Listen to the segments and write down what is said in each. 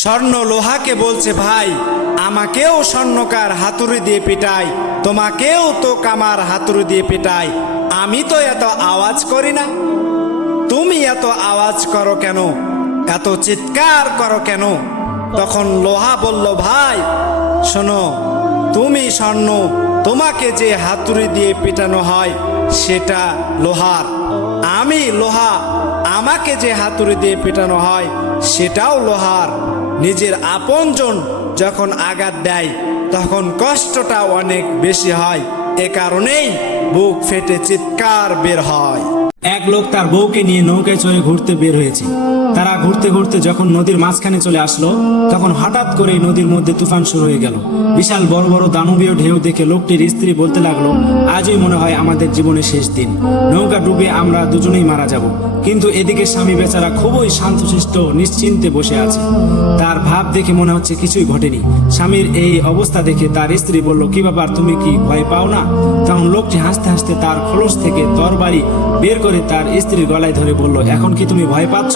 স্বর্ণ লোহাকে বলছে, ভাই, আমাকেও স্বর্ণকার হাতুড়ি দিয়ে পিটাই, তোমাকেও তো কামার হাতুড়ি দিয়ে পিটাই। আমি তো এত আওয়াজ করি না। তুমি এত আওয়াজ করো কেন? এত চিৎকার করো কেন? তখন লোহা বলল, ভাই, শোনো, তুমি স্বর্ণ, তোমাকে যে হাতুড়ি দিয়ে পিটানো হয়, সেটা লোহার। আমি লোহা আমাকে যে হাতুড়ি দিয়ে পেটানো হয়, সেটাও লোহার। নিজের আপনজন যখন আঘাত দেয়, তখন কষ্টটা অনেক বেশি হয়। এ কারণেই বুক ফেটে চিৎকার বের হয়। এক লোক তার বউকে নিয়ে নৌকায় চড়ে ঘুরতে বের হয়েছে। তারা ঘুরতে ঘুরতে যখন নদীর মাঝখানে চলে আসলো, তখন হঠাৎ করে নদীর মধ্যে তুফান শুরু হয়ে গেল। বিশাল বড় বড় দানবীয় ঢেউ দেখে লোকটির স্ত্রী বলতে লাগল, আজই মনে হয় আমাদের জীবনের শেষ দিন। নৌকা ডুবে আমরা দুজনেই মারা যাব। কিন্তু এদিকে স্বামী বেচারা খুবই শান্তশিষ্ট, নিশ্চিন্তে বসে আছে। তার দেখে মনে হচ্ছে কিছুই ঘটেনি। স্বামীর এই অবস্থা দেখে তার স্ত্রী বলল, কি ব্যাপার, তুমি কি ভয় পাও না? তখন লোকটি হাসতে হাসতে তার খোলস থেকে তরবারি বের করে তার স্ত্রীর গলায় ধরে বলল, এখন কি তুমি ভয় পাচ্ছ?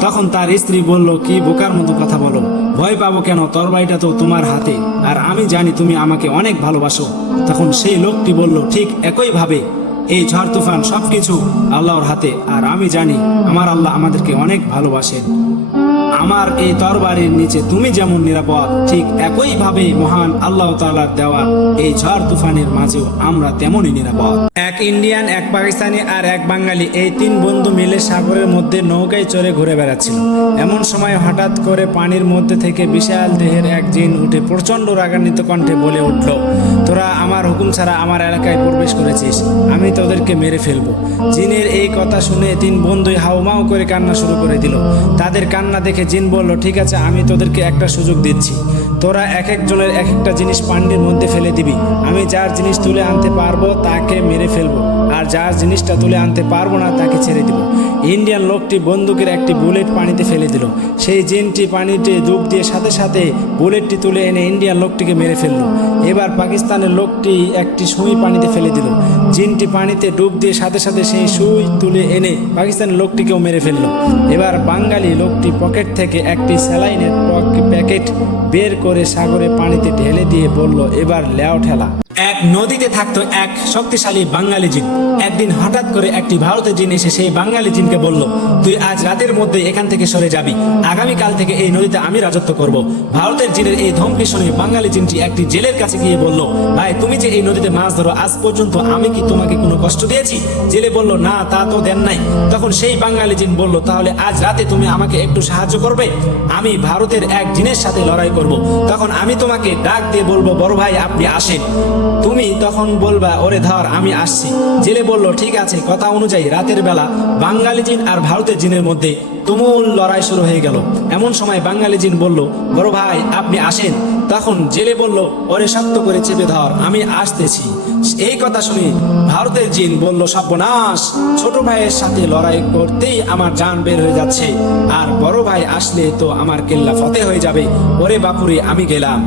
তখন তার স্ত্রী বলল, কি বোকার মতো কথা বলো। ভয় পাবো কেন? তরবারিটা তো তোমার হাতে। আর আমি জানি তুমি আমাকে অনেক ভালোবাসো। তখন সেই লোকটি বলল, ঠিক একই ভাবে এই ঝড় তুফান সবকিছু আল্লাহর হাতে। আর আমি জানি, আমার আল্লাহ আমাদেরকে অনেক ভালোবাসেন। আমার এই তরবারির নিচে তুমি যেমন নিরাপদ, ঠিক একইভাবে মহান আল্লাহ তাআলার দেওয়া এই ঝড় তুফানের মাঝেও আমরা তেমনই নিরাপদ। এক ইন্ডিয়ান, এক পাকিস্তানি আর এক বাঙালি এই তিন বন্ধু মিলে সাগরের মধ্যে নৌকায় চড়ে ঘুরে বেড়াচ্ছিল। এমন সময় হঠাৎ করে পানির মধ্যে থেকে বিশাল দেহের এক জিন উঠে প্রচণ্ড রাগান্বিত কণ্ঠে বলে উঠল, তোরা আমার হুকুম ছাড়া আমার এলাকায় প্রবেশ করেছিস, আমি তোদেরকে মেরে ফেলব। জিনের এই কথা শুনে তিন বন্ধুই হাউমাউ করে কান্না শুরু করে দিল। তাদের কান্না দেখে জিন বলল, ঠিক আছে, আমি তোদেরকে একটা সুযোগ দিচ্ছি। তোরা এক একজনের এক একটা জিনিস পান্ডির মধ্যে ফেলে দিবি। আমি যার জিনিস তুলে আনতে পারব, তাকে মেরে ফেলব। যার জিনিসটা তুলে আনতে পারব না তাকে ছেড়ে দিব। ইন্ডিয়ান লোকটি বন্দুকের একটি বুলেট পানিতে ফেলে দিল। সেই জিনটি পানিতে ডুব দিয়ে সাথে সাথে বুলেটটি তুলে এনে ইন্ডিয়ান লোকটিকে মেরে ফেলল। এবার পাকিস্তানের লোকটি একটি সুই পানিতে ফেলে দিল। জিনটি পানিতে ডুব দিয়ে সাথে সাথে সেই সুই তুলে এনে পাকিস্তানের লোকটিকেও মেরে ফেলল। এবার বাঙালি লোকটি পকেট থেকে একটি স্যালাইনের প্যাকেট বের করে সাগরে পানিতে ঢেলে দিয়ে বলল, এবার লেও ঠেলা। এক নদীতে থাকতো এক শক্তিশালী বাঙালি জিন। একদিন হঠাৎ করে একটি ভারতের জিন এসে সেই বাঙালি জিনকে বলল, তুই আজ রাতের মধ্যে এখান থেকে সরে যাবি। আগামীকাল থেকে এই নদীতে আমি রাজত্ব করব। ভারতের জিনের এই ধমকি শুনে বাঙালি জিনটি একটি জেলের কাছে গিয়ে বলল, ভাই, তুমি যে এই নদীতে মাছ ধরো, আজ পর্যন্ত আমি কি তোমাকে কোনো কষ্ট দিয়েছি? জেলে বলল, না, তা তো দেন নাই। তখন সেই বাঙালি জিন বলল, তাহলে আজ রাতে তুমি আমাকে একটু সাহায্য করবে? আমি ভারতের এক জিনের সাথে লড়াই করব। তখন আমি তোমাকে ডাক দিয়ে বলব, বড় ভাই, আপনি আসেন তুমি তখন বলবা, ওরে ধর, আমি আসছি। জেলে বলল, ঠিক আছে, কথা অনুযায়ী রাতের বেলা বাঙালি জিন আর ভারতের জিনের মধ্যে তুমুল লড়াই শুরু হয়ে গেল। এমন সময় বাঙালি জিন বলল, বড় ভাই, আপনি আসেন। তখন জেলে বলল, ওরে শক্ত করে চেপে ধর, আমি আসতেছি। এই কথা শুনে ভারতের জিন বলল, সর্বনাশ, ছোট ভাইয়ের সাথে লড়াই করতেই আমার জান বের হয়ে যাচ্ছে। আর বড় ভাই আসলে তো আমার কেল্লা ফতে হয়ে যাবে। ওরে বাপুরে, আমি গেলাম।